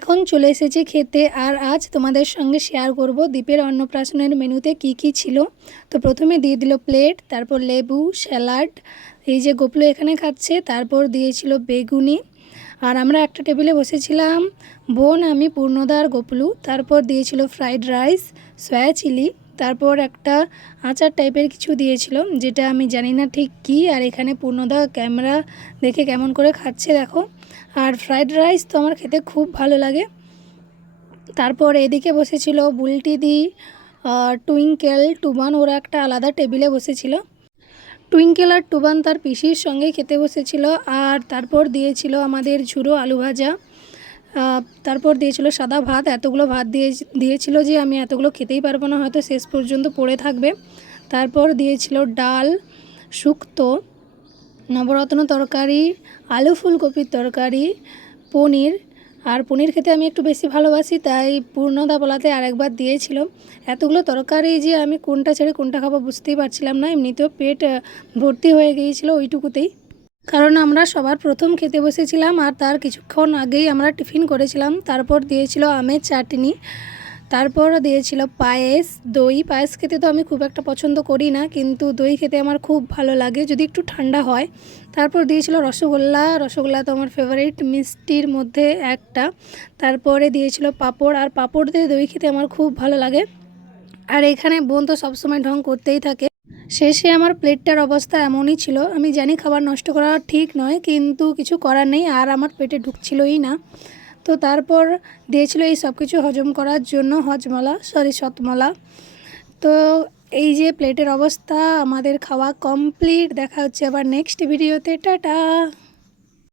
এখন চলে এসেছি খেতে। আর আজ তোমাদের সঙ্গে শেয়ার করব দ্বীপের অন্নপ্রাশনের মেনুতে কি কি ছিল। তো প্রথমে দিয়ে দিল প্লেট, তারপর লেবু, স্যালাড, এই যে গোপলু এখানে খাচ্ছে, তারপর দিয়েছিল বেগুনি। আর আমরা একটা টেবিলে বসেছিলাম, বোন, আমি, পূর্ণদার, গোপলু। তারপর দিয়েছিল ফ্রাইড রাইস, সয়া চিলি, তারপর একটা আচার টাইপের কিছু দিয়েছিল, যেটা আমি জানি না ঠিক কী। আর এখানে পূর্ণদা ক্যামেরা দেখে কেমন করে খাচ্ছে দেখো। আর ফ্রাইড রাইস তো আমার খেতে খুব ভালো লাগে। তারপর এদিকে বসেছিল বুলটিদি, টুইঙ্কেল, টুবান, ওরা একটা আলাদা টেবিলে বসেছিল। টুইঙ্কেল আর টুবান তার পিসির সঙ্গে খেতে বসেছিল। আর তারপর দিয়েছিল আমাদের ঝুরো আলু ভাজা, তারপর দিয়েছিল সাদা ভাত। এতগুলো ভাত দিয়েছিল যে আমি এতগুলো খেতেই পারবো না, হয়তো শেষ পর্যন্ত পড়ে থাকবে। তারপর দিয়েছিল ডাল, শুক্তো, নবরত্ন তরকারি, আলু ফুলকপির তরকারি, পনির। আর পনির খেতে আমি একটু বেশি ভালোবাসি, তাই পূর্ণদা বলাতে আরেকবার দিয়েছিল। এতগুলো তরকারি যে আমি কোনটা ছেড়ে কোনটা খাবো বুঝতেই পারছিলাম না। এমনিতেও পেট ভর্তি হয়ে গিয়েছিলো ওইটুকুতেই, কারণ আমরা সবার প্রথম খেতে বসেছিলাম আর তার কিছুক্ষণ আগেই আমরা টিফিন করেছিলাম। তারপর দিয়েছিল আমের চাটনি, তারপর দিয়েছিল পায়েস, দই। পায়েস খেতে তো আমি খুব একটা পছন্দ করি না, কিন্তু দই খেতে আমার খুব ভালো লাগে যদি একটু ঠান্ডা হয়। তারপর দিয়েছিল রসগোল্লা। রসগোল্লা তো আমার ফেভারিট মিষ্টির মধ্যে একটা। তারপরে দিয়েছিল পাঁপড়, আর পাঁপড় দিয়ে দই খেতে আমার খুব ভালো লাগে। আর এখানে বোন তো সবসময় ঢং করতেই থাকে। শেষে আমার প্লেটটার অবস্থা এমনই ছিল। আমি জানি খাবার নষ্ট করা ঠিক নয়, কিন্তু কিছু করার নেই, আর আমার পেটে ঢুকছিলই না। তো তারপর দিয়েছিল এই সব কিছু হজম করার জন্য শতমলা। তো এই যে প্লেটের অবস্থা, আমাদের খাওয়া কমপ্লিট। দেখা হচ্ছে আবার নেক্সট ভিডিওতে। টাটা।